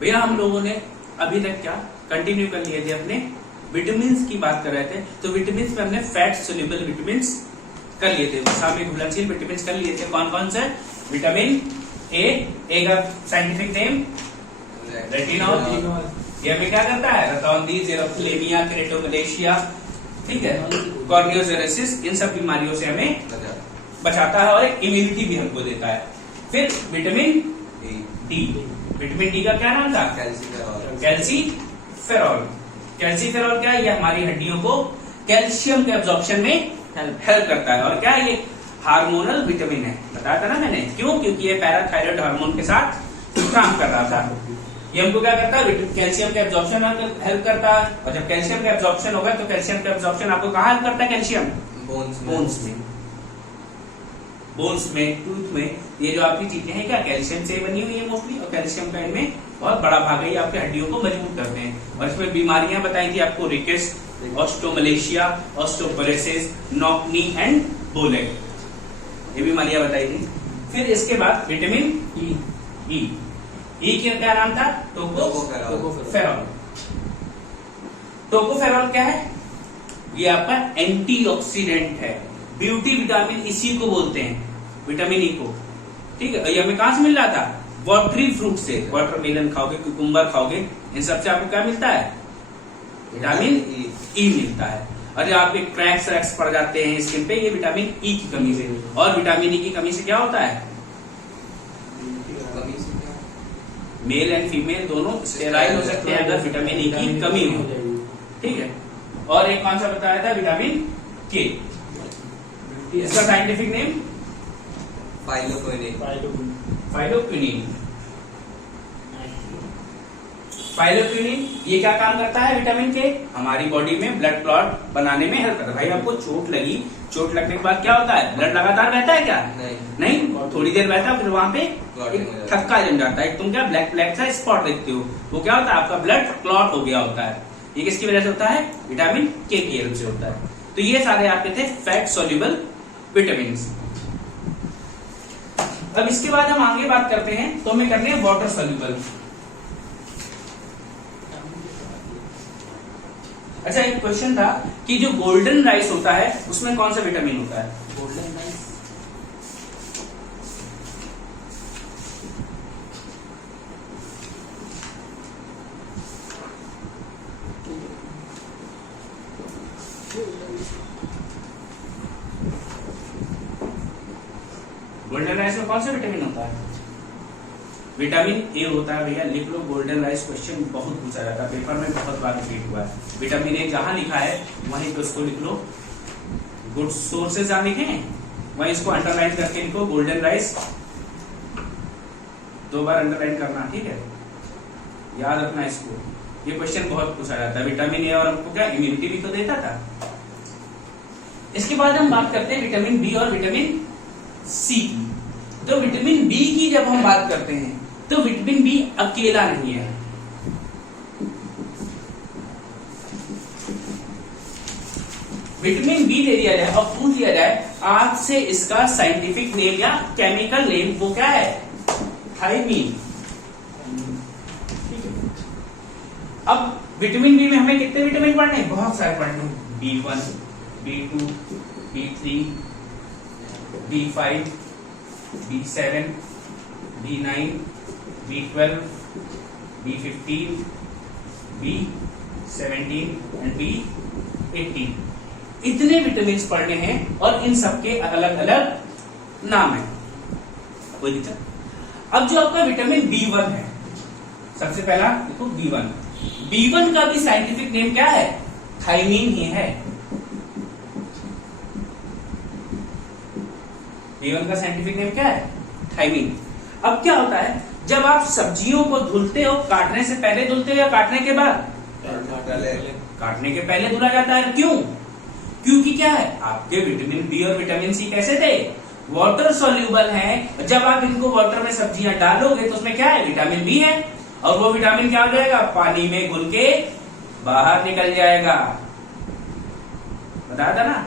भैया हम लोगों ने अभी तक क्या कंटिन्यू कर लिए थे, अपने विटामिन की बात कर रहे थे। तो विटामिन में हमने फैट सोल्यूबल विटामिन कर लिए थे, सामयिक घुलनशील विटामिन कर लिए थे। कौन कौन से? विटामिन ए का साइंटिफिक नेम रेटिनॉल। ये हमें क्या करता है? रतौंधी, जेरोफ्लेमिया, केरेटोमलेशिया, ठीक है, कॉर्नियोजेनेसिस, इन सब बीमारियों से हमें बचाता है और एक इम्यूनिटी भी हमको देता है। फिर विटामिन डी, विटामिन डी का क्या नाम था? कैल्सीफेरॉल। कैल्सीफेरॉल क्या है? ये हमारी हड्डियों को कैल्शियम के एब्जॉर्प्शन में हेल्प करता है। और क्या है? ये हार्मोनल विटामिन है, बताया था ना मैंने। क्यों? क्योंकि ये पैराथायराइड हार्मोन के साथ काम कर रहा था। ये हमको क्या करता है? कैल्शियम के एब्जॉर्प्शन हेल्प करता है। और जब कैल्शियम का एब्जॉर्प्शन होगा तो कैल्शियम का एब्जॉर्प्शन आपको कहाँ हेल्प करता है? कैल्शियम बोन्स में, टूथ में। ये जो आपकी चीजें हैं क्या कैल्शियम से बनी हुई है मोस्टली, और कैल्शियम का इनमें बहुत बड़ा भाग है, ये आपकी हड्डियों को मजबूत करते हैं। और इसमें बीमारियां बताई थी आपको, rickets, osteomalacia, osteoporosis, knock knee and bowleg, ये बीमारियां बताई थी। फिर इसके बाद विटामिन ई का क्या नाम था? टोकोफेरॉल। टोकोफेरॉल क्या है? ये आपका एंटीऑक्सीडेंट है, ब्यूटी विटामिन इसी को बोलते हैं, विटामिन ई को। ठीक है, ये हमें कहां से मिल रहा था? वाटरी फ्रूट से। वाटरमेलन खाओगे, कुकुम्बर खाओगे, इन सब से आपको क्या मिलता है? विटामिन ई मिलता है। और जब आपके क्रैक्स रैक्स पड़ जाते हैं स्किन पे, ये विटामिन ई की कमी से। और विटामिन ई की कमी से क्या होता है? मेल एंड फीमेल दोनों स्टेराइल हो सकते हैं अगर विटामिन ई की कमी हो। ठीक है, और एक कौन सा बताया था? विटामिन के। इसका साइंटिफिक नेम फाइलोक्विनिन। फाइलोक्विनिन ये क्या काम करता है? विटामिन के हमारी बॉडी में ब्लड क्लॉट बनाने में हेल्प करता है। भाई आपको चोट लगी, चोट लगने के बाद क्या होता है? ब्लड लगातार बहता है क्या? नहीं, थोड़ी देर बहता है, फिर वहां पे एक थक्का जम जाता है, तुम क्या ब्लैक ब्लैक सा स्पॉट देखते हो, वो क्या होता है? आपका ब्लड क्लॉट हो गया होता है। ये किसकी वजह से होता है? विटामिन के की हेल्प से होता है। तो ये सारे आपके थे फैट सोल्यूबल विटामिन। अब इसके बाद हम आगे बात करते हैं, तो हमें करने हैं वाटर सोल्यूबल। अच्छा, एक क्वेश्चन था कि जो गोल्डन राइस होता है उसमें कौन सा विटामिन होता है? गोल्डन राइस, गोल्डन राइस में कौन सा विटामिन होता है? विटामिन ए होता है भैया, लिख लो। गोल्डन राइस क्वेश्चन बहुत पूछा जाता है, पेपर में बहुत बार रिपीट हुआ है। विटामिन ए जहां लिखा है वहीं पे उसको लिख लो। गुड सोर्सेज जहां लिखे वहीं इसको अंडरलाइन करके लिखो, गोल्डन राइस 2 बार अंडरलाइन करना, ठीक है, याद रखना इसको। ये क्वेश्चन बहुत पूछा जाता है। विटामिन ए और हमको क्या इम्यूनिटी भी तो देता था। इसके बाद हम बात करते हैं विटामिन बी और विटामिन सी की। तो विटामिन बी की जब हम बात करते हैं तो विटामिन बी अकेला नहीं है। विटामिन बी ले लिया जाए और पूछ लिया जाए आपसे इसका साइंटिफिक नेम या केमिकल नेम, वो क्या है? थायमीन। अब विटामिन बी में हमें कितने विटामिन पढ़ने? बहुत सारे पढ़ने। B1, B2, B3, B5, B7, B9, B12, B15, B17 and B18। इतने विटामिन पढ़ने हैं और इन सबके अलग अलग नाम है। कोई दिक्कत? अब जो आपका विटामिन B1 है, सबसे पहला देखो B1। B1 का भी साइंटिफिक नेम क्या है? थायमीन ही है। B1 का साइंटिफिक नेम क्या है? थायमीन। अब क्या होता है, जब आप सब्जियों को धुलते हो, काटने से पहले धुलते हो या काटने के बाद? काटने के पहले धुला जाता है। क्यों? क्योंकि क्या है, आपके विटामिन बी और विटामिन सी कैसे थे? वाटर सोल्यूबल है। जब आप इनको वाटर में सब्जियां डालोगे तो उसमें क्या है? विटामिन बी है, और वो विटामिन क्या हो जाएगा? पानी में घुल के बाहर निकल जाएगा। बताया था ना,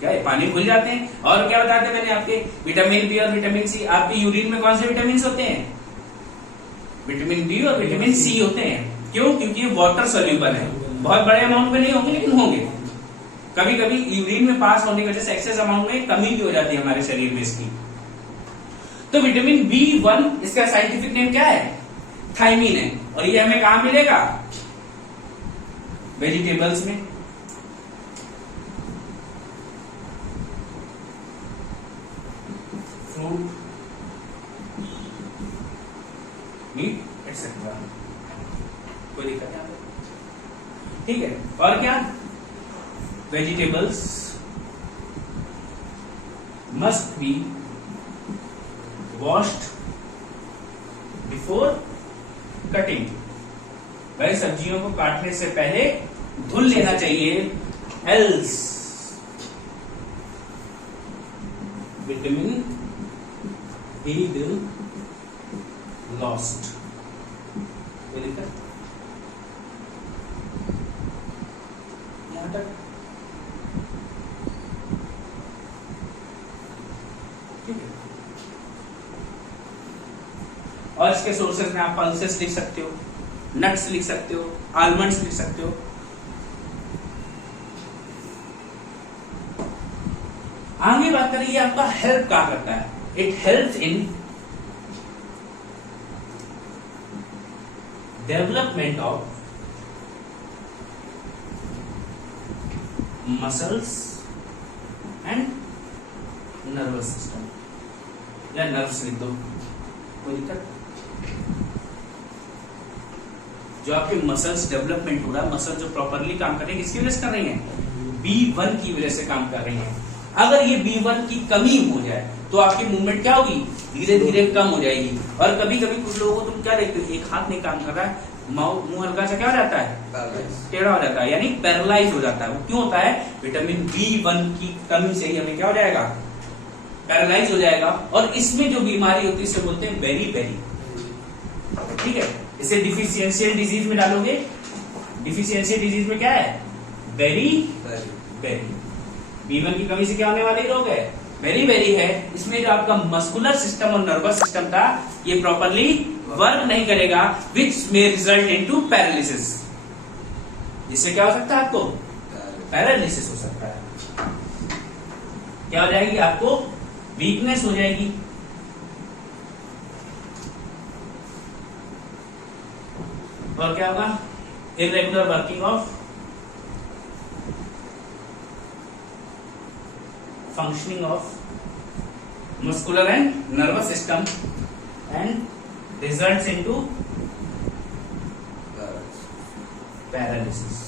क्या है? पानी में घुल जाते हैं। और क्या बताते हैं मैंने आपके? विटामिन बी और विटामिन सी। आपके यूरिन में कौन से विटामिन होते हैं? विटामिन बी और विटामिन सी होते हैं। क्यों? क्योंकि ये वाटर सोल्यूबल है, बहुत बड़े अमाउंट में नहीं होंगे लेकिन होंगे। कभी कभी यूरिन में पास होने की वजह से एक्सेस अमाउंट में कमी भी हो जाती है हमारे शरीर में इसकी। तो विटामिन B1 इसका साइंटिफिक नेम क्या है? थायमीन है। और ये हमें कहां मिलेगा? वेजिटेबल्स में। फ्रूट, मीट एक्सेट्रा, कोई दिक्कत नहीं। ठीक है, और क्या? Vegetables must be washed before cutting. भाई सब्जियों को काटने से पहले धुल लेना चाहिए, else vitamin B will lost. कोई दिक्कत? यहां तक ठीक है। और इसके सोर्सेज में आप पल्सेस लिख सकते हो, नट्स लिख सकते हो, आलमंड्स लिख सकते हो। आगे बात करें ये आपका हेल्प क्या करता है? It helps in development of muscles and nervous system, या नर्व्स लिख दो, कोई दिक्कत? जो आपके मसल्स डेवलपमेंट हो रहा है, मसल जो प्रॉपरली काम कर रही है, किसकी वजह से कर रही है? B1 की वजह से काम कर रही है। अगर ये B1 की कमी हो जाए तो आपकी मूवमेंट क्या होगी? धीरे धीरे कम हो जाएगी। और कभी कभी कुछ लोगों को तुम क्या देखते हो, एक हाथ नहीं काम कर रहा है, मुंह हल्का सा क्या हो जाता है? टेढ़ा हो जाता है, यानी पैरालाइज हो जाता है। वो क्यों होता है? विटामिन B1 की कमी से ही हमें क्या हो जाएगा? पैरालाइज हो जाएगा। और इसमें जो बीमारी होती है इसे बोलते हैं बेरी बेरी। ठीक है, इसे डिफिशियंशियल डिजीज में डालोगे। डिफिशियंशियल डिजीज में क्या है? Berry berry. B1 की कमी से क्या होने वाले रोग है? बेरी बेरी है। इसमें जो आपका मस्कुलर सिस्टम और नर्वस सिस्टम था ये प्रॉपरली वर्क नहीं करेगा, विच मे रिजल्ट इनटू पैरालिसिस। जिससे क्या हो सकता है? आपको पैरालिसिस हो सकता है। क्या हो जाएगी? आपको वीकनेस हो जाएगी। और क्या होगा? Irregular working of functioning of muscular and nervous system and results into paralysis।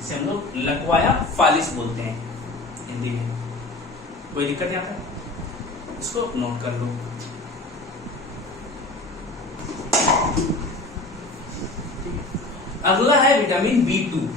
इसे हम लोग लकवाया फालिस बोलते हैं हिंदी में। कोई दिक्कत नहीं आता? इसको नोट कर लो। अगला है विटामिन B2।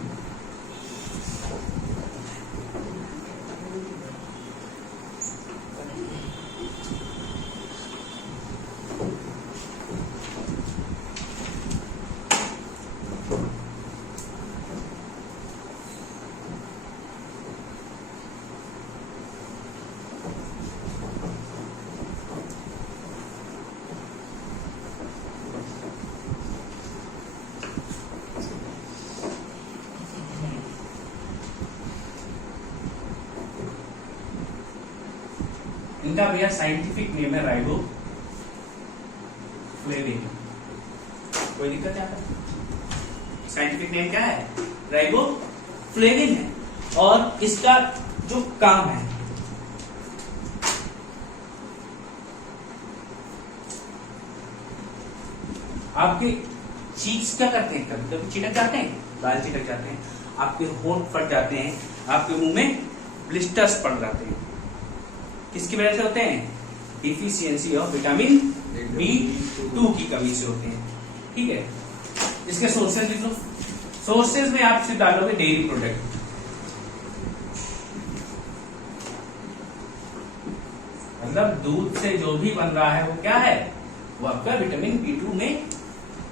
इनका भैया साइंटिफिक नेम है राइबो फ्लेविन। कोई दिक्कत है? साइंटिफिक नेम क्या है? राइबो फ्लेविन है। और इसका जो काम है, आपके चीक्स क्या करते हैं? कभी कभी चिटक जाते हैं, बाल चिटक जाते हैं, आपके होंठ फट जाते हैं, आपके मुंह में ब्लिस्टर्स पड़ जाते हैं। किसकी वजह से होते हैं? डिफिशियंसी ऑफ विटामिन B2 की कमी से होते हैं। ठीक है, इसके सोर्सेज लिख लो। सोर्सेज में आप सिर्फ डालोगे डेयरी प्रोडक्ट। मतलब दूध से जो भी बन रहा है वो क्या है? वो आपका विटामिन B2 में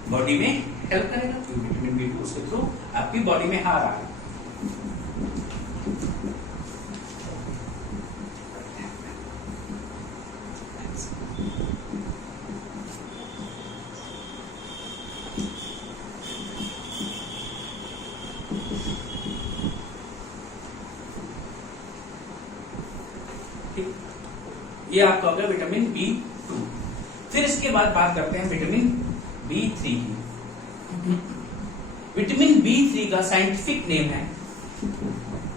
बॉडी में हेल्प करेगा। तो विटामिन B2 उसके थ्रू आपकी बॉडी में आ रहा है। ठीक, ये आपका हो गया विटामिन B2। फिर इसके बाद बात करते हैं विटामिन B3 की। विटामिन B3 का साइंटिफिक नेम है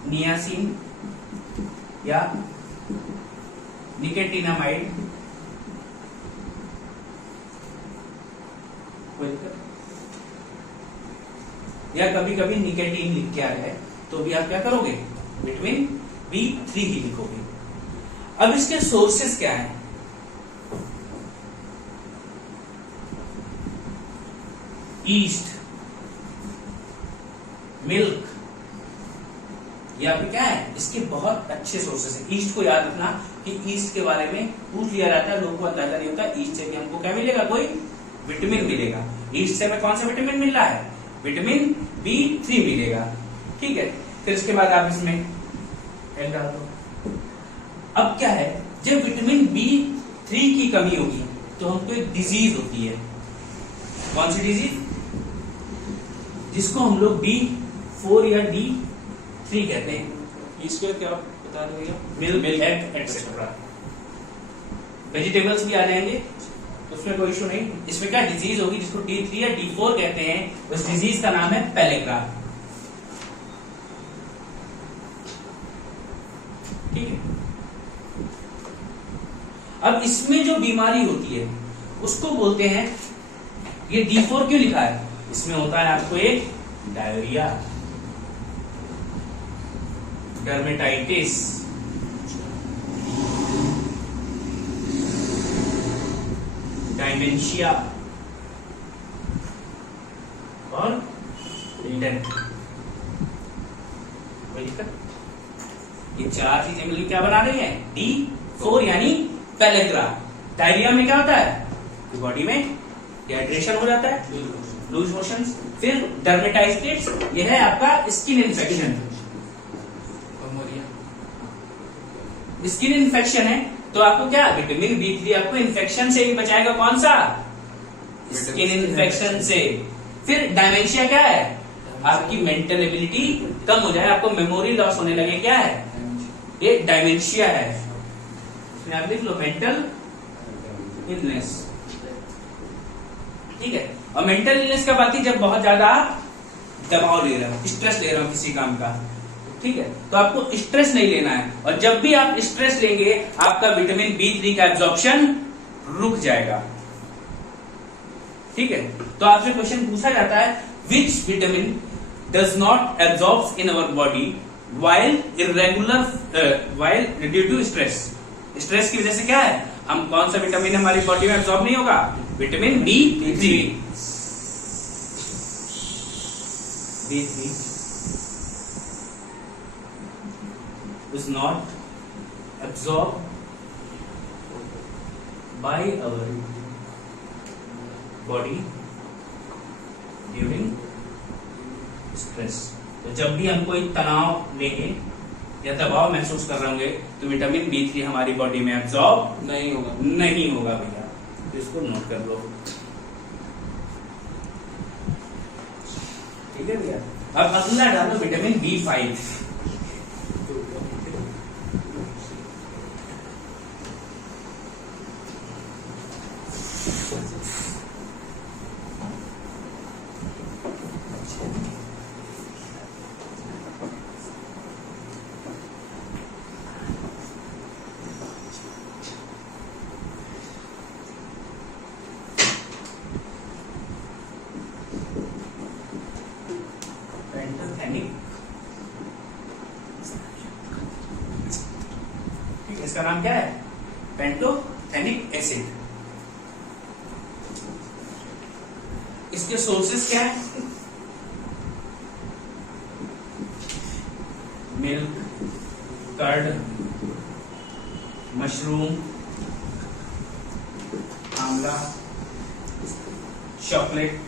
नियासिन या निकोटिनामाइड, या कभी कभी निकोटीन लिख के आ रहा है तो भी आप क्या करोगे, विटामिन B3 ही लिखोगे। अब इसके सोर्सेस क्या हैं? ईस्ट, मिल्क, या फिर क्या है, इसके बहुत अच्छे सोर्सेस हैं। ईस्ट को याद रखना कि ईस्ट के बारे में पूछ लिया जाता है, लोगों को अंदाजा नहीं होता। ईस्ट से भी हमको क्या मिलेगा, कोई विटामिन मिलेगा। ईस्ट से हमें कौन सा विटामिन मिल रहा है, विटामिन B3 मिलेगा। ठीक है, फिर इसके बाद आप इसमें L डाल दो। अब क्या है, जब विटामिन B3 की कमी होगी तो हमको एक डिजीज होती है। कौन सी डिजीज? जिसको हम लोग D4 या D3 कहते हैं। इसके क्या बता रहे भैया? Milk, egg etcetera. वेजिटेबल्स भी आ जाएंगे, उसमें कोई इशू नहीं। इसमें क्या डिजीज होगी जिसको D3 या D4 कहते हैं, उस डिजीज का नाम है पेलेग्रा। ठीक है, अब इसमें जो बीमारी होती है उसको बोलते हैं, ये D4 क्यों लिखा है, इसमें होता है आपको एक डायरिया, डर्मेटाइटिस, डायमेंशिया और डेथ। ये चार चीजें मिलकर क्या बना रही है, D4 यानी पेलेग्रा। डायरिया में क्या होता है, बॉडी में डिहाइड्रेशन हो जाता है, लूज मोशंस। फिर डर्मेटाइटिस, यह है आपका स्किन इन्फेक्शन। स्किन इन्फेक्शन है तो आपको क्या, विटामिन B3 आपको इन्फेक्शन से भी बचाएगा। कौन सा, स्किन इन्फेक्शन से। फिर डायमेंशिया क्या है, आपकी मेंटल एबिलिटी कम हो जाए, आपको मेमोरी लॉस होने लगे, क्या है, ये डायमेंशिया है। इसमें आप लिख लो मेंटल इलनेस। ठीक है, और मेंटल इलनेस कब आती है, जब बहुत ज्यादा दबाव ले रहे हो, स्ट्रेस ले रहे हो किसी काम का। ठीक है, तो आपको स्ट्रेस नहीं लेना है, और जब भी आप स्ट्रेस लेंगे आपका विटामिन B3 का एब्जॉर्प्शन रुक जाएगा। ठीक है, तो आपसे क्वेश्चन पूछा जाता है, which vitamin does not absorb in our body while due to stress. Stress की वजह से क्या है, हम कौन सा विटामिन हमारी बॉडी में एब्जॉर्ब नहीं होगा, vitamin B3 is not absorbed by our body during stress। तो जब भी हम कोई तनाव लेंगे या दबाव महसूस कर रहे होंगे तो विटामिन B3 हमारी बॉडी में एब्जॉर्ब नहीं होगा भैया, तो इसको नोट कर लो। ठीक है भैया, अब अगला डालो विटामिन B5। इसका नाम क्या है, पेंटोथेनिक एसिड। इसके सोर्सेस क्या है, मिल्क, कर्ड, मशरूम, आंवला, चॉकलेट।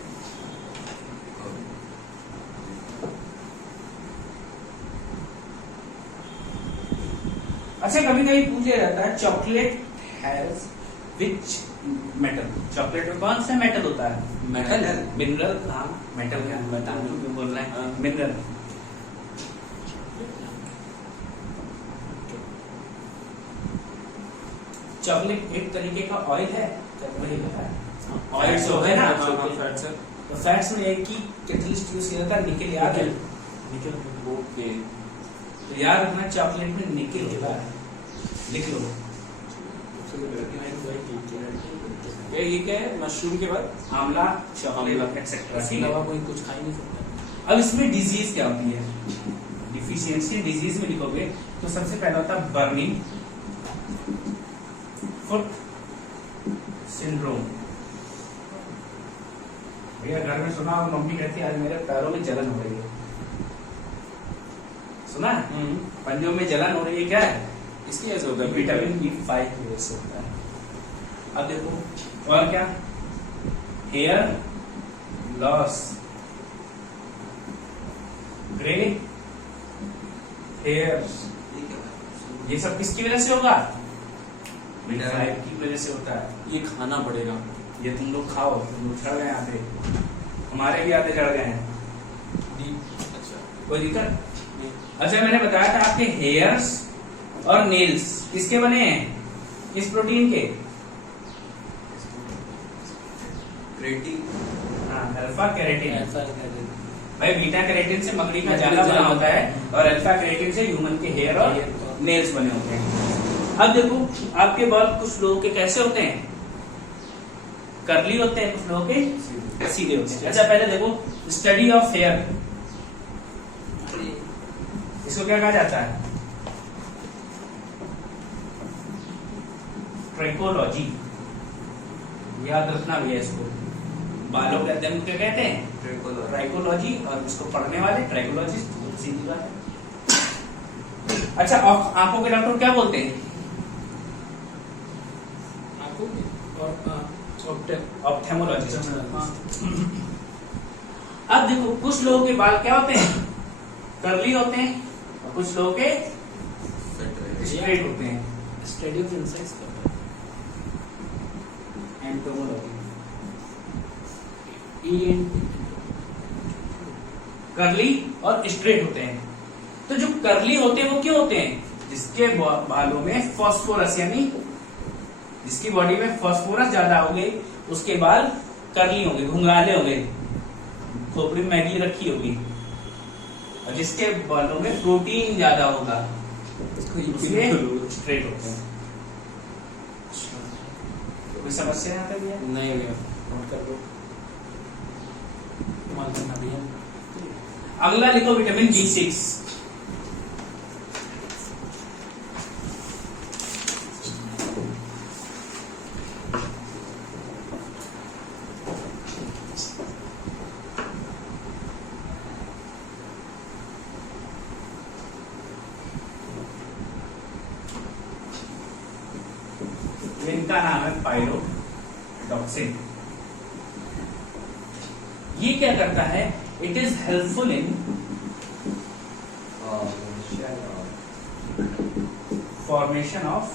अच्छा, कभी कभी पूछा जाता है chocolate has which metal. Chocolate में कौन सा मेटल होता है, मेटल, मिनरल। हाँ, मेटल क्या बता क्यों बोल रहे हैं, मिनरल। चॉकलेट एक तरीके का ऑयल है, वही बताया ऑयल से होता है ना। तो फैट्स में एक ही कैटलिस्ट यूज किया जाता है, निकल, याद है? ओके, तो याद रखना चॉकलेट में निकल होता है, लिख लो। ये क्या है? मशरूम के बाद आंवला, चॉकलेट एक्सेट्रा। इसके अलावा कोई कुछ खा ही नहीं सकता। अब इसमें डिजीज क्या होती है? डिफिशियंसी डिजीज में लिखोगे तो सबसे पहला होता है बर्निंग फुट सिंड्रोम। भैया घर में सुना हो, मम्मी कहती है आज मेरे पैरों में जलन हो रही है, सुना है? पंजों में जलन हो रही है, क्या है? इसकी ऐसे होता है विटामिन B5 की वजह से होता है। अब देखो और क्या, हेयर लॉस, ग्रे हेयर, ये सब किसकी वजह से होगा? B5 की वजह से होता है। ये खाना पड़ेगा। ये तुम लोग खाओ, तुम लोग चढ़ गए आते, हमारे भी आते चढ़ गए हैं, अच्छा, कोई दिक्कत? अच्छा मैंने बताया था आपके हेयर्स और नेल्स किसके बने हैं? किस प्रोटीन के? हाँ, अल्फा केराटिन। ऐसा है भाई बीटा केराटिन से मकड़ी का जाला बना होता है और अल्फा केराटिन से ह्यूमन के हेयर और नेल्स बने होते हैं। अब देखो आपके बाल कुछ लोगों के कैसे होते हैं? कर्ली होते हैं, कुछ लोगों के सीधे होते हैं। अच्छा पहले देखो स्टडी ऑफ हेयर, इसको क्या कहा जाता है? ट्राइकोलॉजी। याद रखना भैया इसको, बालों के अध्ययन क्या कहते हैं? ट्राइकोलॉजी, और इसको पढ़ने वाले ट्राइकोलॉजिस्ट, सीधी बात है। अच्छा आंखों के डॉक्टर क्या बोलते हैं? ऑप्थेमोलॉजिस्ट। अब देखो कुछ लोगों के बाल क्या होते हैं? कर्ली होते हैं, और कुछ लोगों के स्ट्रेट होते हैं। Study of insects entomology. ENT curly और स्ट्रेट होते हैं। तो जो कर्ली होते हैं वो क्यों होते हैं? जिसके बालों में फास्फोरस, यानी जिसकी बॉडी में फास्फोरस ज्यादा हो गई उसके बाल कर्ली होंगे, घुंघराले होंगे, खोपड़ी में मैगी रखी होगी। और जिसके बालों में प्रोटीन ज्यादा होगा उसके स्ट्रेट होते हैं। कोई समस्या यहाँ पे भैया? नहीं भैया, नोट कर लो। माल करना भैया। अगला लिखो विटामिन B6। इनका नाम है पायरोडॉक्सिन। ये क्या करता है? It is helpful in formation of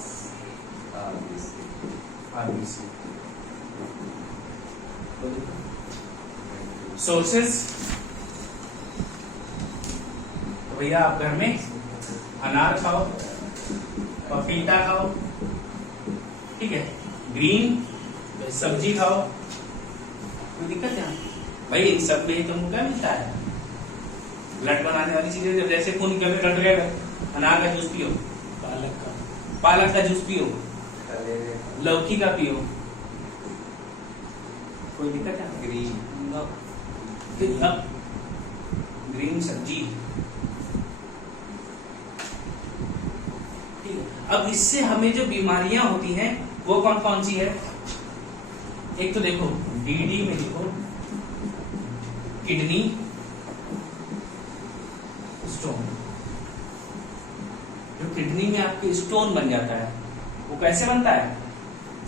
RBC। Sources, तो भैया आप घर में अनार खाओ, पपीता खाओ, ठीक है, ग्रीन सब्जी खाओ, कोई दिक्कत है? भाई इन सब में तुमको क्या मिलता है? ब्लड बनाने वाली चीजें, जब जैसे खून कभी घट गया, अनार का जूस पियो, पालक का जूस पियो, लौकी का पियो, कोई दिक्कत है? ग्रीन सब्जी, ठीक है। अब इससे हमें जो बीमारियां होती हैं वो कौन कौन सी है? एक तो देखो DD में देखो किडनी स्टोन, जो किडनी में आपके स्टोन बन जाता है वो कैसे बनता है?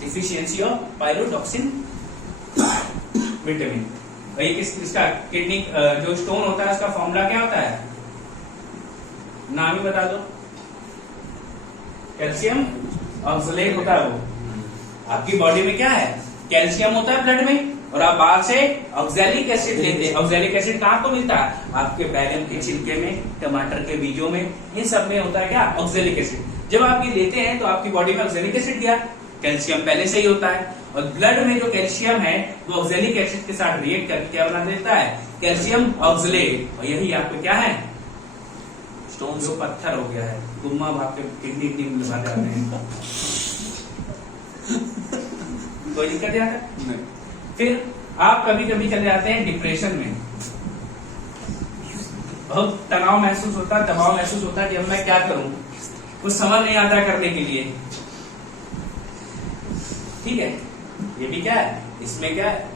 Deficiency of pyridoxine vitamin. भाई इसका किडनी जो स्टोन होता है उसका फॉर्मूला क्या होता है? नाम ही बता दो। कैल्शियम ऑक्सलेट होता है वो। आपकी बॉडी में क्या है? कैल्शियम होता है ब्लड में, और आप बाहर से ऑक्सैलिक एसिड लेते हैं। ऑक्सैलिक एसिड कहाँ को मिलता है? आपके बैगन के छिलके में, टमाटर के बीजों में, इन सब में होता है क्या? Oxalic acid. जब आप ये लेते हैं तो आपकी बॉडी में ऑक्सैलिक एसिड गया, कैल्शियम पहले से ही होता है, और ब्लड में जो कैल्शियम है वो ऑक्जेलिक एसिड के साथ रिएक्ट करके क्या बना देता है, कैल्शियम ऑक्सलेट, और यही आपको क्या है, स्टोन जो पत्थर हो गया है, गुम्मा भाग के किडनी में लगा जाते हैं। कोई दिक्कत यहाँ है? नहीं। फिर आप कभी कभी चले जाते हैं डिप्रेशन में, बहुत तनाव महसूस होता है, दबाव महसूस होता है कि अब मैं क्या करूं, कुछ समझ नहीं आता करने के लिए। ठीक है, ये भी क्या है, इसमें क्या है,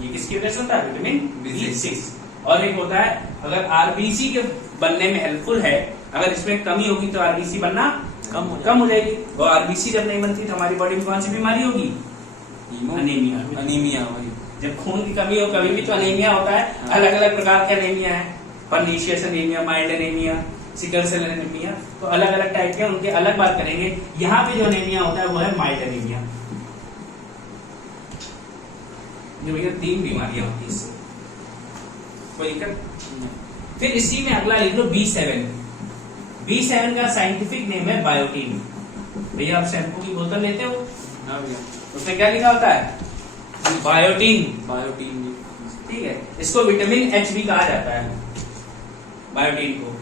ये किसकी वजह से होता है, विटामिन B6। और एक होता है, अगर आरबीसी के बनने में हेल्पफुल है, अगर इसमें कमी होगी तो आरबीसी बनना कम हो जाएगी, और आरबीसी जब नहीं बनती तो हमारी बॉडी में कौन सी बीमारी होगी, अनीमिया। अनीमिया वही। जब खून की कमी हो कभी भी तो अनीमिया होता है। अलग अलग प्रकार के अनीमिया है, pernicious anaemia, mild anaemia, sickle cell anaemia, तो अलग अलग टाइप के, उनके अलग बात करेंगे। यहाँ पे जो अनीमिया होता है वो है माइल्ड अनीमिया, जो भैया 3 बीमारियां होती है इससे, कोई दिक्कत। फिर इसी में अगला लिख लो B7। B7 का साइंटिफिक नेम है बायोटीन। भैया आप शैम्पू की बोतल लेते हो, हाँ भैया, उसमें क्या लिखा होता है, बायोटीन। बायोटीन। ठीक है, इसको विटामिन H भी कहा जाता है, बायोटीन को।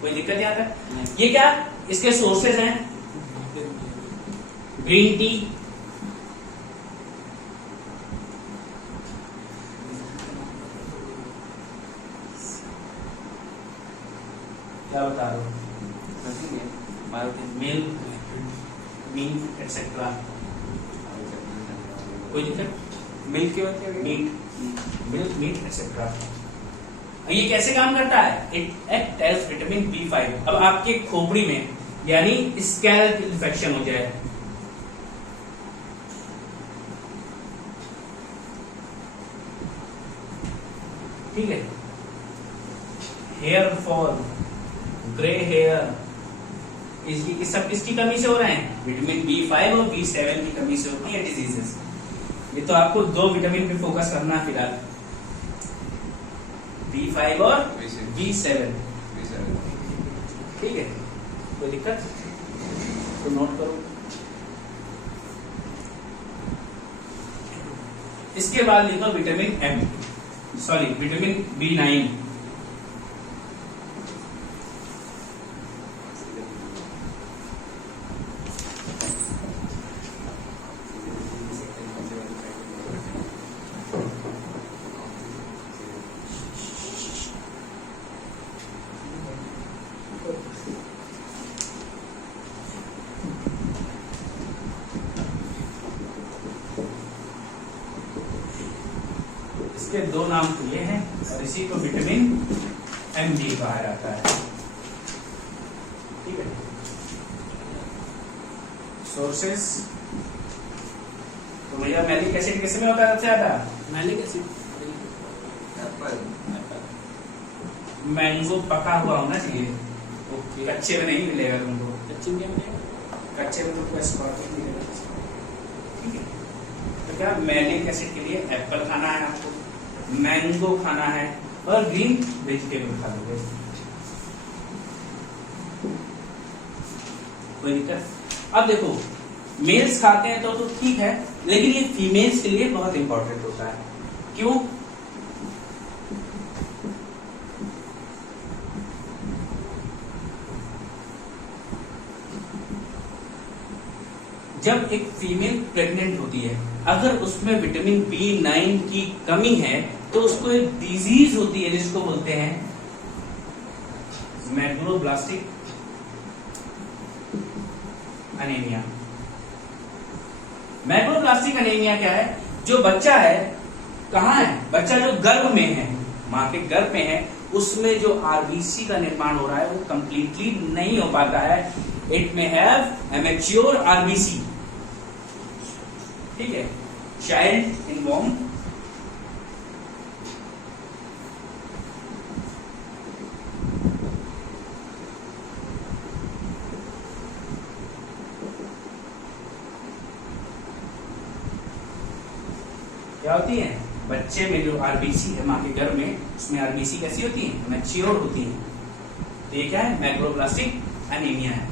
कोई दिक्कत यहाँ तक? नहीं। ये क्या, इसके सोर्सेज हैं, ग्रीन टी, क्या बता रहे हो, बायोटीन। Milk, meet etcetera. कोई दिक्कत, मिल्क के बाद क्या मीट, मीट एक्सेट्रा। ये कैसे काम करता है, it act as vitamin B5। अब आपके खोपड़ी में यानी स्कैल्प इन्फेक्शन हो जाए, ठीक है, हेयर फॉल, ग्रे हेयर, इसकी सब किसकी कमी से हो रहे हैं, विटामिन B5 और B7 की कमी से होती है डिजीजेस। ये तो आपको 2 विटामिन पे फोकस करना है फिलहाल, B5 और B7। ठीक है, कोई दिक्कत, तो नोट करो। इसके बाद लिखो vitamin M, sorry vitamin B9। इसके 2 नाम तो ये हैं, और इसी को विटामिन MG कहा जाता है। ठीक है, सोर्सेस तो भैया मैलिक एसिड किस में होता है सबसे ज्यादा, मैलिक एसिड, मैंगो पका हुआ होना चाहिए, ओके, कच्चे में नहीं मिलेगा तुमको, कच्चे में कच्चे में तुमको स्कॉर्पियन मिलेगा। ठीक है, तो क्या मैलिक एसिड के लिए एप्पल खाना है आपको, मैंगो खाना है, और ग्रीन वेजिटेबल खा लोगे, कोई दिक्कत। अब देखो, मेल्स खाते हैं तो ठीक है, लेकिन ये फीमेल्स के लिए बहुत इंपॉर्टेंट होता है। क्यों? जब एक फीमेल प्रेग्नेंट होती है, अगर उसमें विटामिन B9 की कमी है तो उसको एक डिजीज होती है जिसको बोलते हैं मैग्लोब्लास्टिक अनीमिया। मैग्लोब्लास्टिक अनीमिया क्या है, जो बच्चा है, कहाँ है बच्चा, जो गर्भ में है, माँ के गर्भ में है, उसमें जो आरबीसी का निर्माण हो रहा है वो कंप्लीटली नहीं हो पाता है। इट में हैव एमेच्योर आरबीसी। ठीक है, चाइल्ड इन वॉर्म क्या होती है, बच्चे में जो आरबीसी है माँ के गर्भ में, उसमें आरबीसी कैसी होती है, मैच्योर होती है। तो ये क्या है, मैग्लोब्लास्टिक अनीमिया है।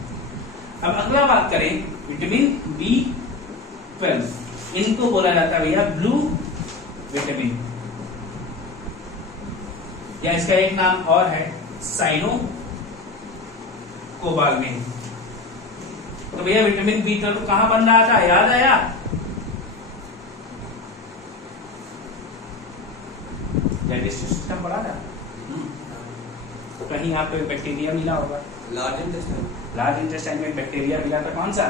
अब अगला बात करें विटामिन B12, इनको बोला जाता है भैया ब्लू विटामिन, या इसका एक नाम और है साइनो कोबालमिन। तो भैया विटामिन B12 कहां बन रहा था, याद आया? डाइजेस्टिव सिस्टम पढ़ा था, तो कहीं आपको एक बैक्टीरिया मिला होगा, लार्ज इंटेस्टाइन में बैक्टीरिया मिला था, कौन सा?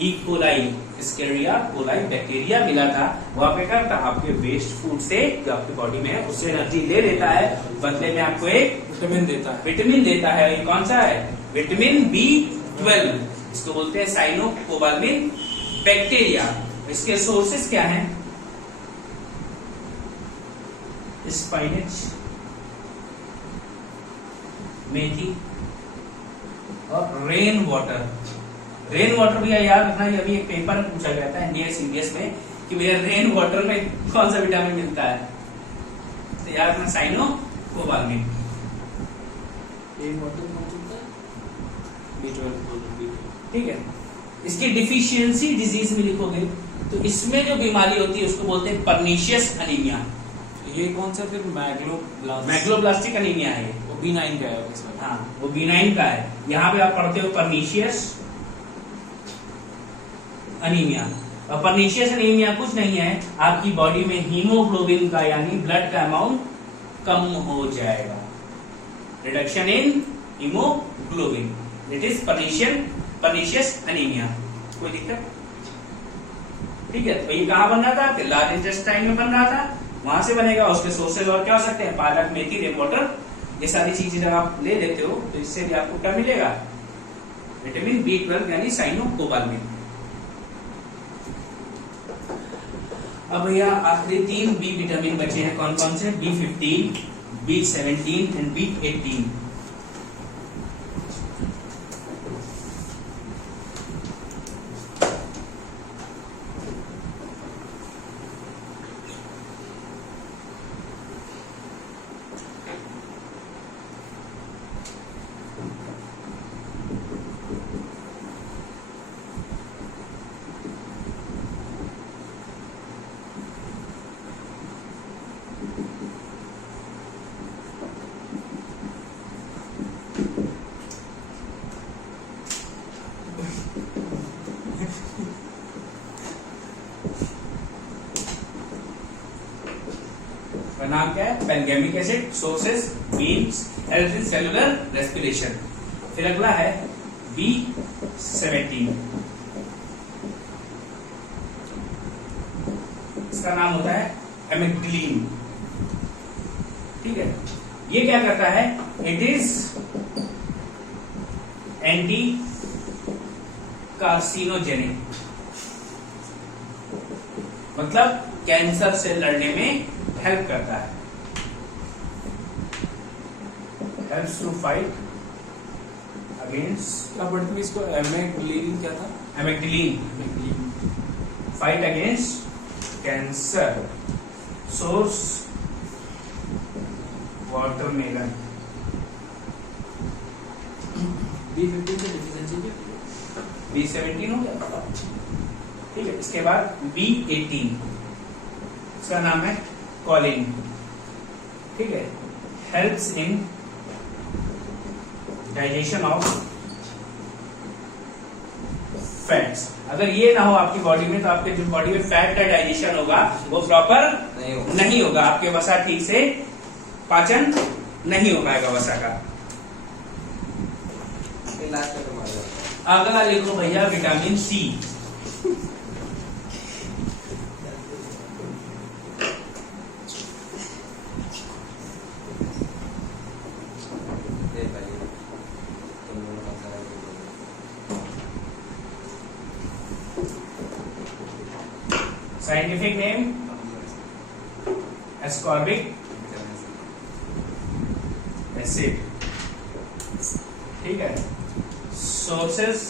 ई कोलाई, एस्केरिया कोलाई बैक्टीरिया मिला था। वहां पे क्या था, आपके वेस्ट फूड से जो आपकी बॉडी में है उससे एनर्जी ले लेता है, बदले में आपको एक विटामिन देता है। विटामिन देता है। ये कौन सा है? विटामिन B12, इसको बोलते हैं साइनो कोबालमिन बैक्टीरिया। इसके सोर्सेस क्या हैं? स्पाइनच, मेथी और रेन वाटर। रेन वाटर भैया याद रखना, ये अभी एक पेपर में पूछा गया था एनडीए सीडीएस में कि भैया रेन वाटर में कौन सा विटामिन मिलता है, तो याद रखना साइनो कोबालमिन। ठीक है, इसकी डिफिशियंसी डिजीज में लिखोगे तो इसमें जो बीमारी होती है उसको बोलते हैं परनीशियस अनीमिया। ये कौन सा फिर मैग्लोब्लास्टिक अनीमिया है ये। वो B9 का है सर। हाँ, वो B9 का है। यहाँ पे आप पढ़ते हो परनीशियस अनीमिया। और परनीशियस अनीमिया कुछ नहीं है, आपकी बॉडी में हीमोग्लोबिन का यानी ब्लड का अमाउंट कम हो जाएगा, reduction in haemoglobin, it is pernicious anaemia. कोई दिक्कत? ठीक है, तो ये कहाँ बन रहा था? लार्ज इंटेस्टाइन में बन रहा था, वहां से बनेगा। उसके सोर्सेज और क्या हो सकते हैं? पालक, मेथी, रेन वाटर, ये सारी चीजें जब आप ले लेते हो तो इससे भी आपको क्या मिलेगा? विटामिन B12 यानी साइनो कोबालमिन। अब भैया आखिरी 3 बी विटामिन बचे हैं, कौन कौन से? B15, B17 and B18। नाम क्या है? Pangamic acid. Sources means help in cellular respiration. फिर अगला है B17, इसका नाम होता है एमिग्डलिन। ठीक है, ये क्या करता है? इट इज एंटी कार्सिनोजेनिक, मतलब कैंसर से लड़ने में हेल्प करता है, हेल्प्स टू फाइट अगेंस्ट। क्या पढ़ते हैं इसको? एमिग्डलिन क्या था? Amygdalin, fight against cancer. Source watermelon. B15 से डिफिशिएंसी क्या? B17 हो गया। ठीक है, इसके बाद B18, इसका नाम है कॉलिन। ठीक है, helps in digestion of fats. अगर ये ना हो आपकी बॉडी में तो आपके जो बॉडी में फैट का डाइजेशन होगा वो प्रॉपर नहीं होगा, आपके वसा ठीक से पाचन नहीं हो पाएगा वसा का। अगला लिखो भैया vitamin C। Scientific name ascorbic acid. ठीक है, सोर्सेस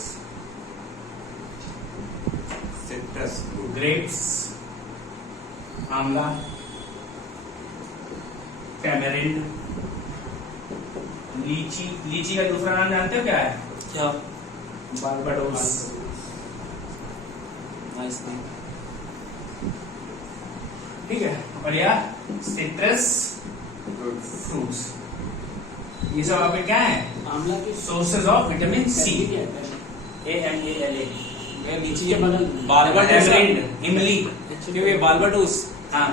सिट्रस, ग्रेप्स, आंवला, टैमरिंड, लीची। लीची का दूसरा नाम जानते हो क्या है? क्या? बारबाडोस। Nice name. ठीक है, और या सिट्रस फ्रूट्स, ये सब आपके क्या है? आंवला के sources of vitamin C. AMALA, नीचे के बगल टेमरिंड, इमली, क्योंकि बारबाडोस। हाँ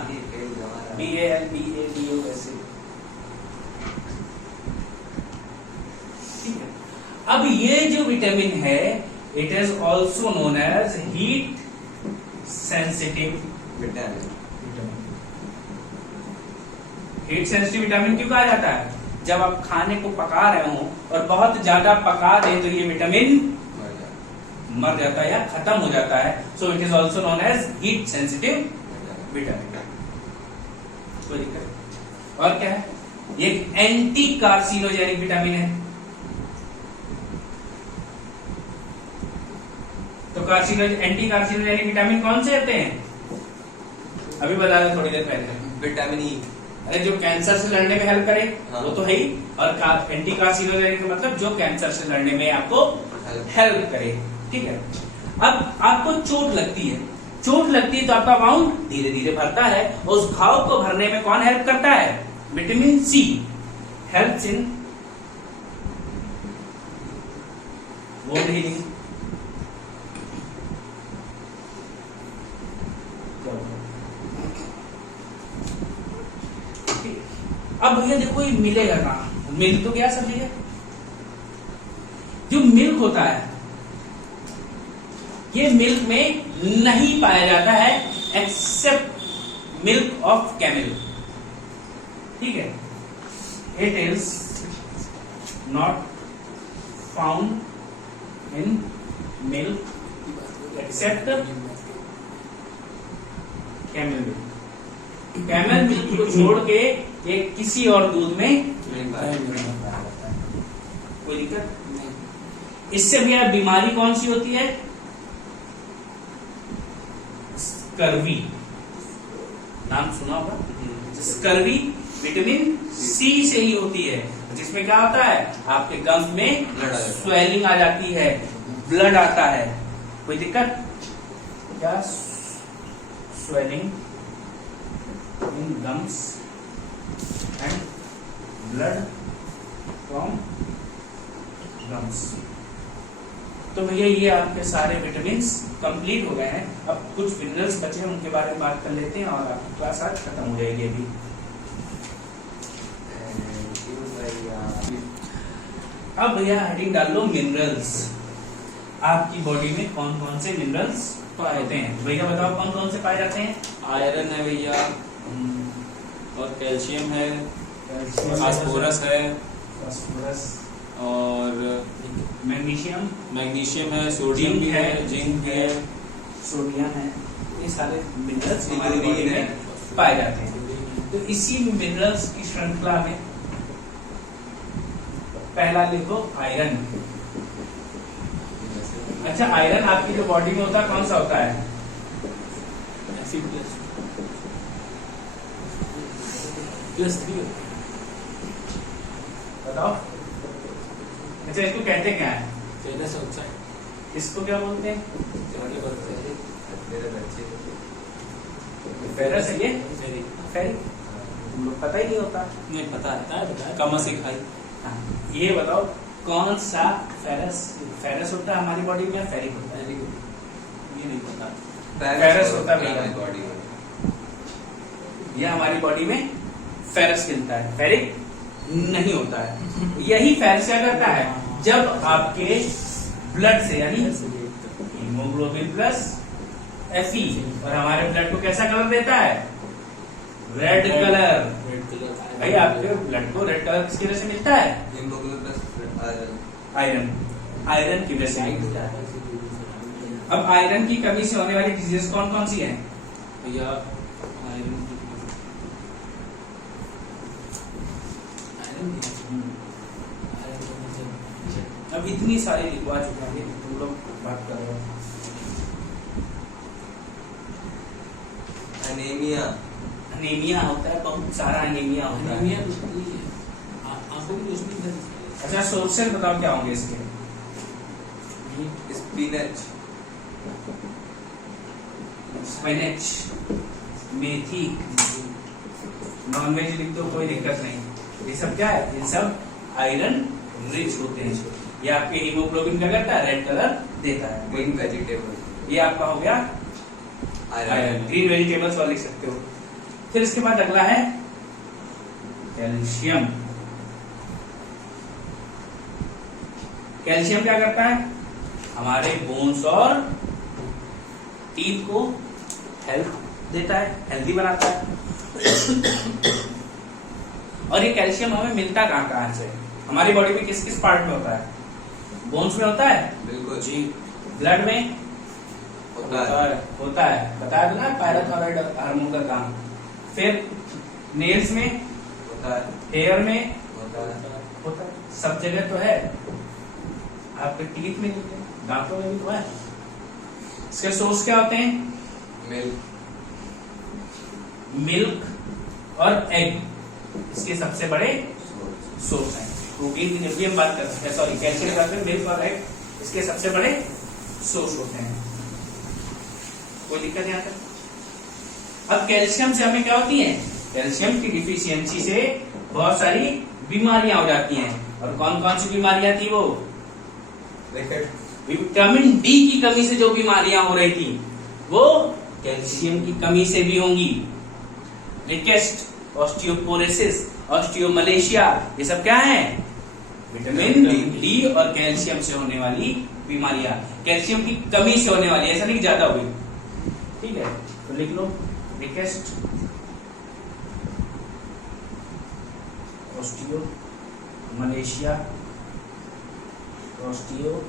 BALBADOS। ठीक है, अब ये जो विटामिन है it is also known as heat sensitive vitamin. Heat sensitive vitamin क्यों कहा जाता है? जब आप खाने को पका रहे हो और बहुत ज्यादा पका दे तो ये विटामिन मर जाता है या खत्म हो जाता है। So it is also known as heat sensitive vitamin. कोई दिक्कत नहीं। और क्या है? ये एंटी कार्सिनोजेनिक विटामिन है। तो एंटी कार्सिनोजेनिक विटामिन कौन से होते हैं? अभी बता दो थोड़ी देर पहले। Vitamin E. अरे जो कैंसर से लड़ने में हेल्प करे, हाँ। वो तो है ही। और एंटी कार्सिनोजेनिक का मतलब जो कैंसर से लड़ने में आपको हेल्प करे। ठीक है, अब आपको चोट लगती है, चोट लगती है तो आपका वाउंड धीरे धीरे भरता है और उस घाव को भरने में कौन हेल्प करता है? Vitamin C helps in wound healing. अब भैया देखो ये मिलेगा कहाँ? मिल्क तो क्या सब्जी है? जो मिल्क होता है ये मिल्क में नहीं पाया जाता है एक्सेप्ट मिल्क ऑफ कैमल। ठीक है, it is not found in milk except camel milk. Camel milk को छोड़ के ये किसी और दूध में नहीं पाया जाता है। कोई दिक्कत नहीं। इससे भी यार बीमारी कौन सी होती है? स्कर्वी, नाम सुना होगा। स्कर्वी विटामिन सी से ही होती है, जिसमें क्या होता है? आपके गम्स में स्वेलिंग आ जाती है, ब्लड आता है। कोई दिक्कत? क्या swelling in gums and blood from gums. तो भैया ये आपके सारे विटामिन्स कंप्लीट हो गए हैं। अब कुछ मिनरल्स बचे हैं, उनके बारे में बात कर लेते हैं और आपकी क्लास आज खत्म हो जाएगी। अभी अब भैया हेडिंग डाल लो मिनरल्स। आपकी बॉडी में कौन कौन से मिनरल्स पाए जाते हैं? भैया बताओ कौन कौन से पाए जाते हैं? आयरन है भैया, और कैल्शियम है, फास्फोरस है, फास्फोरस और मैग्नीशियम, मैग्नीशियम है, सोडियम भी है, जिंक भी है, सोडियम है। ये सारे मिनरल्स हमारी बॉडी में पाए जाते हैं। तो इसी मिनरल्स की श्रृंखला में पहला लिखो आयरन। अच्छा, आयरन आपकी जो बॉडी में होता है कौन सा होता है? +3 बताओ। अच्छा, इसको कहते क्या है? Ferrous oxide. इसको क्या बोलते हैं? मेरे बच्चे फेरस है ये? फेरी। फेरी तुम लोग पता ही नहीं होता। नहीं पता है, कम से खाई। हाँ, ये बताओ कौन सा फेरस होता है हमारी बॉडी में? फेरिक होता है। ये नहीं पता। फेरस होता है भैया। बॉडी में ये हमारी बॉडी में फेरस मिलता है, फेरिक नहीं होता है। यही फेरस क्या करता है? जब आपके ब्लड से यानी हीमोग्लोबिन प्लस Fe, और हमारे ब्लड को कैसा कलर देता है? Red colour. भाई आपके ब्लड को रेड कलर किसकी वजह से मिलता है? आयरन। आयरन की वजह से मिलता है। अब आयरन की कमी से होने वाली डिजीज कौन कौन सी हैं? भैया अब इतनी सारी लिखवा चुके हैं, तुम लोग बात कर रहे हो। एनीमिया। अनीमिया होता है, बहुत सारा अनीमिया होता है। आंखों की रोशनी। अच्छा, सोर्सेज बताओ क्या होंगे इसके? स्पिनच, स्पिनच, मेथी, नॉनवेज लिख दो कोई दिक्कत नहीं। ये सब क्या है? ये सब आयरन रिच होते हैं। ये आपके हीमोग्लोबिन क्या करता है? रेड कलर देता है। ग्रीन वेजिटेबल, ये आपका हो गया आयरन, ग्रीन वेजिटेबल्स वाला लिख सकते हो। फिर इसके बाद अगला है कैल्शियम। कैल्शियम क्या करता है? हमारे बोन्स और टीथ को हेल्थ देता है, हेल्दी बनाता है। और ये कैल्शियम हमें मिलता कहाँ कहाँ से? हमारी बॉडी में किस किस पार्ट में होता है? बोन्स में होता है बिल्कुल जी। ब्लड में होता है, होता है, बताया था ना पैराथायरॉइड हार्मोन का काम। फिर नेल्स में, होता है, हेयर में होता है, होता है, सब जगह तो है। आपके टीथ में नहीं है, दांतों में भी तो है। इसके सोर्स क्या होते हैं? मिल्क, मिल्क और एग इसके सबसे बड़े सोर्स, सोर्स हैं। प्रोटीन की जब भी हम बात करते हैं, सॉरी कैल्शियम की बात करें, मिल्क और एग इसके सबसे बड़े सोर्स होते हैं। कोई दिक्कत यहाँ तक? अब कैल्शियम से हमें क्या होती है? कैल्शियम की डिफिशियंसी से बहुत सारी बीमारियां हो जाती हैं। और कौन कौन सी बीमारियां थी वो? विटामिन डी की कमी से जो बीमारियां हो रही थी वो कैल्शियम की कमी से भी होंगी। रिकेस्ट, ऑस्टियोपोरोसिस, ऑस्टियोमलेशिया, ये सब क्या है? विटामिन डी और कैल्शियम से होने वाली बीमारियां, कैल्शियम की कमी से होने वाली, ऐसा नहीं ज्यादा हुई। ठीक है, तो लिख लो रिकेस्ट, ऑस्टियोमलेशिया, ऑस्टियोपोरोसिस,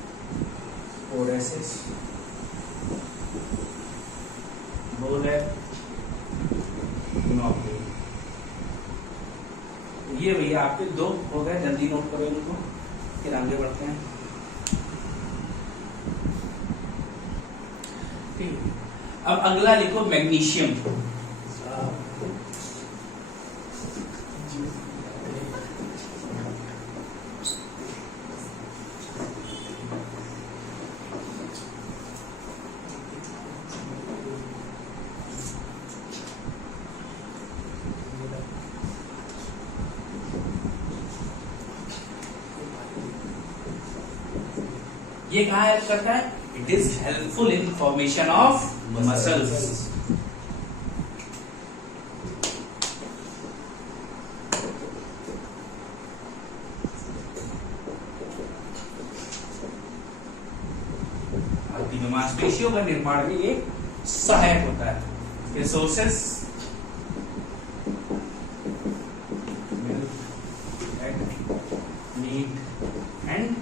ये भैया आपके 2 हो गए, जल्दी नोट करो इनको, फिर आगे बढ़ते हैं। ठीक, अब अगला लिखो मैग्नीशियम। ये कहाँ हेल्प करता है? It is helpful in formation of muscles. मांसपेशियों का निर्माण में ये सहायक होता है। Resources, meat and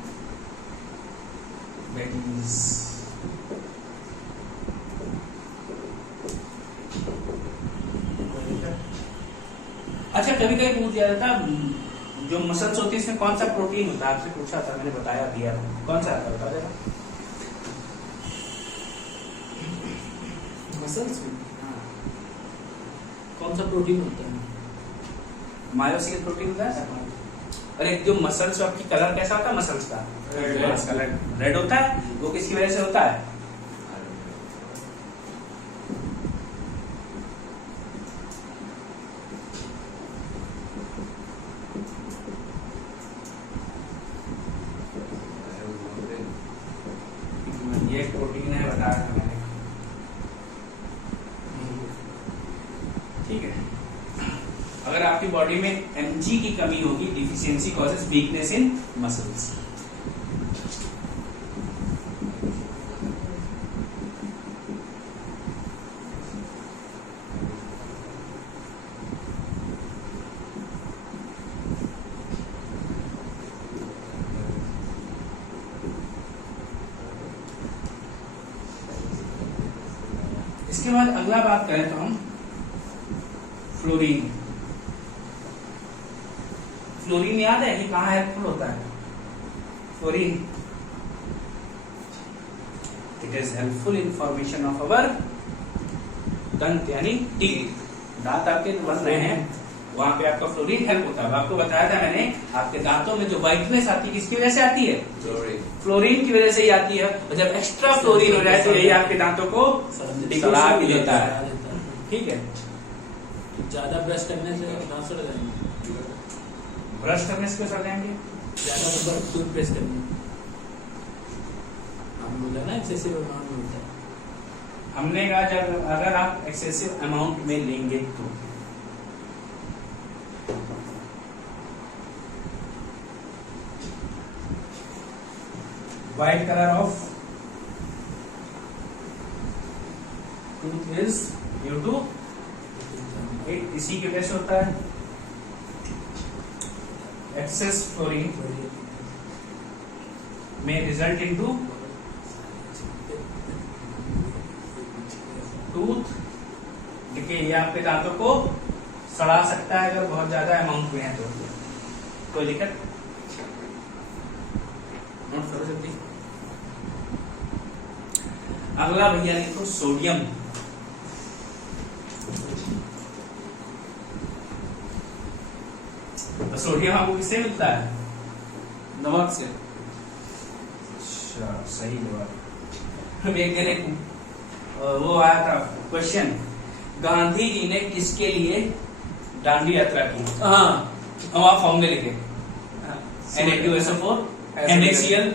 veggies. अच्छा, कभी कभी पूछ दिया जाता जो मसल्स होती है इसमें कौन सा प्रोटीन होता है? आपसे पूछा था, मैंने बताया दिया, कौन सा आता है बता देना। मसल्स में हाँ, कौन सा प्रोटीन होता है? मायोसिन प्रोटीन होता है। और एक जो मसल्स आपकी कलर कैसा होता है मसल्स का? कलर रेड होता है। वो किसकी वजह से होता है? ये एक प्रोटीन है, बताया था मैंने। ठीक है, अगर आपकी बॉडी में Mg की कमी होगी, deficiency causes weakness in muscles. इसके बाद अगला बात करें तो हम फ्लोरीन। फ्लोरीन याद है कि कहाँ हेल्पफुल होता है? Fluorine, it is helpful in formation of our दंत यानी टीथ। दांत आपके बन रहे हैं, वहां पे आपका फ्लोरीन हेल्प होता है। आपको बताया था मैंने, आपके दांतों में जो व्हाइटनेस आती है किसकी वजह से आती है? क्लोरीन। फ्लोरीन की वजह से ही आती है। और जब एक्स्ट्रा फ्लोरीन हो जाए तो यही आपके दांतों को सड़ा भी देता है। ठीक है, ज्यादा ब्रश करने से दांत सड़ जाएंगे। ब्रश करने से क्यों सड़ जाएंगे? ज्यादा टूथपेस्ट करने हम बोला ना एक्सेसिव अमाउंट में होता है। हमने कहा जब अगर आप एक्सेसिव अमाउंट में लेंगे तो white color of tooth is due to इसी की वजह से होता है एक्सेस फ्लोरीन में रिजल्ट इनटू टूथ देखिए ये आपके दांतों को सड़ा सकता है अगर बहुत ज्यादा अमाउंट में है तो। कोई दिक्कत? नोट करो जल्दी। अगला भैया लिखो सोडियम। तो सोडियम आपको किससे मिलता है? नमक से। अच्छा, सही जवाब। एक दिन एक वो आया था क्वेश्चन, गांधी जी ने किसके लिए दांडी यात्रा की? हाँ, हम आप फॉर्मूले लिखे Na2SO4 NaCl।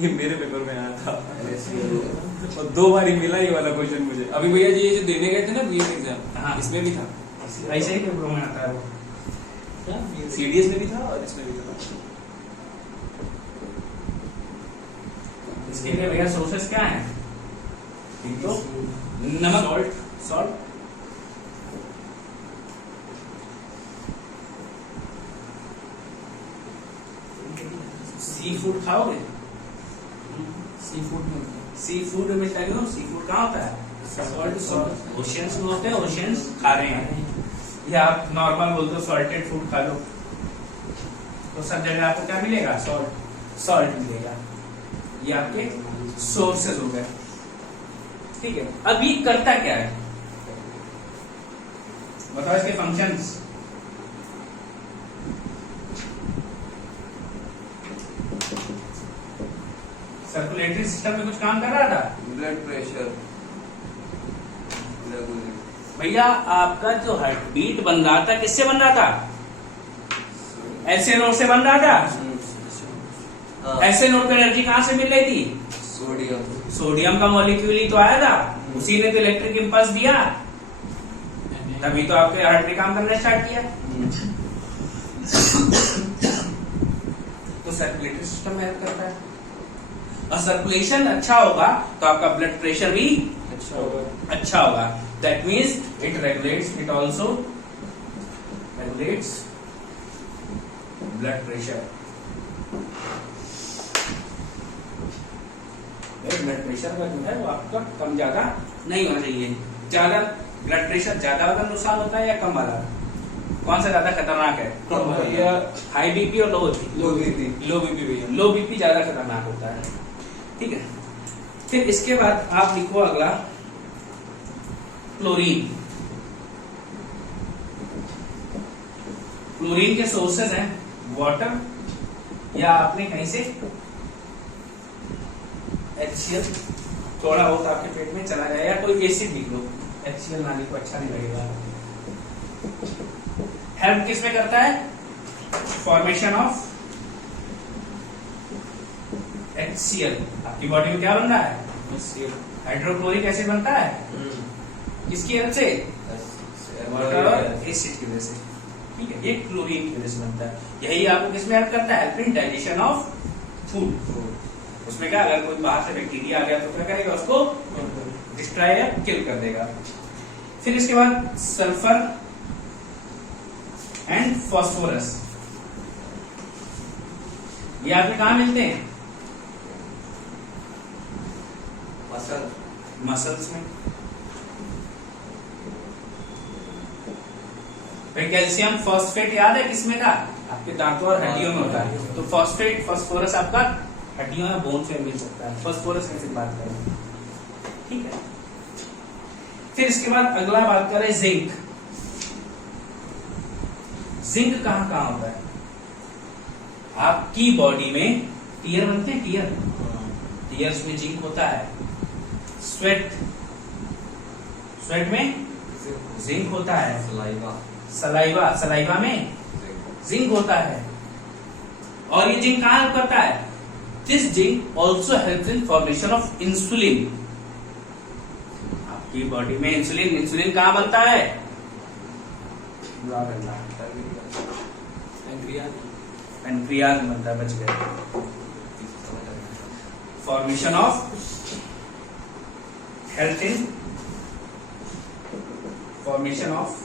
ये मेरे पेपर में आया था और 2 बार ही मिला ये वाला क्वेश्चन मुझे। अभी भैया जी ये जो देने गए थे ना बीएड एग्जाम, हाँ। इसमें भी था, ऐसे ही पेपर में आता है वो। सीडीएस में भी था और इसमें भी था। इसके लिए भैया सोर्सेस क्या है? एक तो नमक, सॉल्ट, सी फूड खाओगे? सी फूड में सी फूड में मिलता है क्यों? सी फूड कहाँ होता है? सॉल्ट। ओशियंस में होते हैं, ओशियंस खा रहे हैं। या आप नॉर्मल बोलते हो सॉल्टेड फूड खा लो तो सब जगह आपको क्या मिलेगा? सॉल्ट मिलेगा। ये आपके सोर्सेज हो गए। ठीक है, अब ये करता क्या है बताओ इसके फंक्शंस। सर्कुलेटरी सिस्टम में कुछ काम कर रहा था? ब्लड प्रेशर भैया आपका जो हार्ट बीट बन रहा था किससे बन रहा था? ऐसे नोड से बन रहा था। ऐसे नोड को एनर्जी कहां से मिल रही थी? सोडियम। सोडियम का मॉलिक्यूल ही तो आया था, उसी ने तो इलेक्ट्रिक इंपल्स दिया, तभी तो आपके हार्ट ने काम करना स्टार्ट किया। तो सर्कुलेटरी सिस्टम में हेल्प करता है। और सर्कुलेशन अच्छा होगा तो आपका ब्लड प्रेशर भी अच्छा होगा। That means it regulates, it also regulates blood pressure. Blood pressure का जो है वो आपका कम ज्यादा नहीं होना चाहिए। ज्यादा ब्लड प्रेशर ज्यादा वाला नुकसान होता है या कम वाला? कौन सा ज्यादा खतरनाक है? भैया हाई बीपी और लो बीपी? लो बीपी भैया। लो बीपी ज्यादा खतरनाक होता है। ठीक है, फिर इसके बाद आप लिखो अगला क्लोरीन। क्लोरीन के सोर्सेज हैं वाटर, या आपने कहीं से HCl थोड़ा बहुत आपके पेट में चला जाए, या कोई एसिड लिख लो। HCl ना लिखो, अच्छा नहीं लगेगा। हेल्प किस में करता है? Formation of HCl। आपकी बॉडी में क्या बन रहा है? हाइड्रोक्लोरिक एसिड बनता है। किसकी हेल्प से? वाटर और एसिड की वजह से। ठीक है, ये क्लोरीन की वजह से बनता है। यही आपको किसमें हेल्प करता है? Help in digestion of food. उसमें क्या, अगर कोई बाहर से बैक्टीरिया आ गया तो क्या करेगा? उसको डिस्ट्रॉय या किल कर देगा। फिर इसके बाद सल्फर एंड फास्फोरस, ये आपके कहां मिलते हैं? मसल्स में। भाई कैल्शियम फॉस्फेट याद है किसमें था? आपके दांतों और हड्डियों में होता है। तो फॉस्फेट फास्फोरस आपका हड्डियों या बोन से मिल सकता है। फास्फोरस की बात करें। ठीक है, फिर इसके बाद अगला बात करें जिंक। जिंक कहाँ कहाँ होता है? आपकी बॉडी में टीयर बनते हैं, टीयर्स में जिंक होता है। स्वेट में जिंक होता है। सलाइवा में जिंक होता है। और ये जिंक कहाँ हेल्प करता है? This zinc also helps in formation of insulin. आपकी बॉडी में इंसुलिन कहाँ बनता है? पेनक्रियाज में बनता है। बच गए। Formation of health in formation of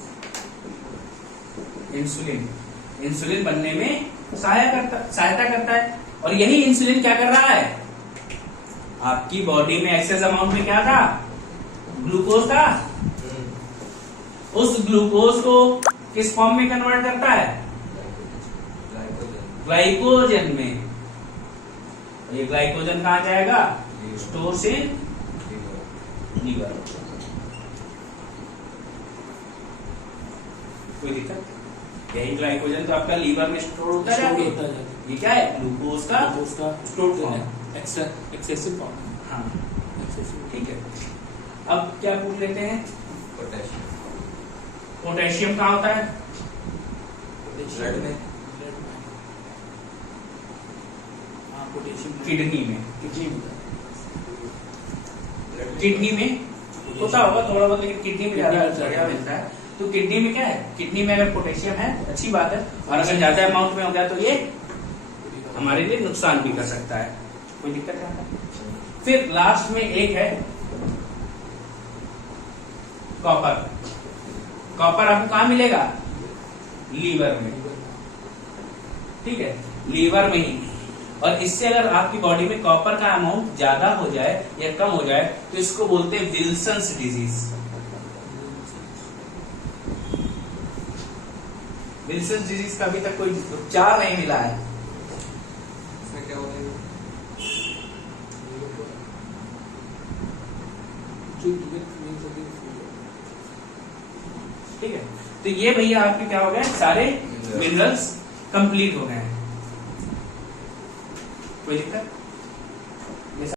insulin बनने में सहायता करता है। और यही इंसुलिन क्या कर रहा है? आपकी बॉडी में एक्सेस अमाउंट में क्या था? ग्लूकोज था। उस ग्लूकोज को किस फॉर्म में कन्वर्ट करता है? ग्लाइकोजन में। ये ग्लाइकोजन कहाँ जाएगा? Stores in liver. कोई दिक्कत? यही ग्लाइकोजन तो आपका लीवर में स्टोर होता है। ये क्या है? ग्लूकोज का स्टोर फॉर्म, एक्सेसिव फॉर्म। हाँ ठीक है। अब क्या पूछ लेते हैं? पोटेशियम कहाँ होता है? ब्लड में। किडनी में होता होगा थोड़ा बहुत, लेकिन किडनी में ज्यादा बढ़िया मिलता है। तो किडनी में क्या है? किडनी में अगर पोटेशियम है अच्छी बात है, और अगर ज्यादा अमाउंट में हो गया तो ये हमारे लिए नुकसान भी कर सकता है। कोई दिक्कत नहीं है। फिर लास्ट में एक है कॉपर। कॉपर आपको कहाँ मिलेगा? लीवर में। ठीक है, लीवर में ही। और इससे अगर आपकी बॉडी में कॉपर का अमाउंट ज्यादा हो जाए या कम हो जाए तो इसको बोलते हैं विल्सन्स डिजीज। विल्सन्स डिजीज का अभी तक कोई उपचार नहीं मिला है। इसमें क्या होता है? ठीक है, तो ये भैया आपके क्या हो गए? सारे मिनरल्स कंप्लीट हो गए हैं। कोई दिक्कत?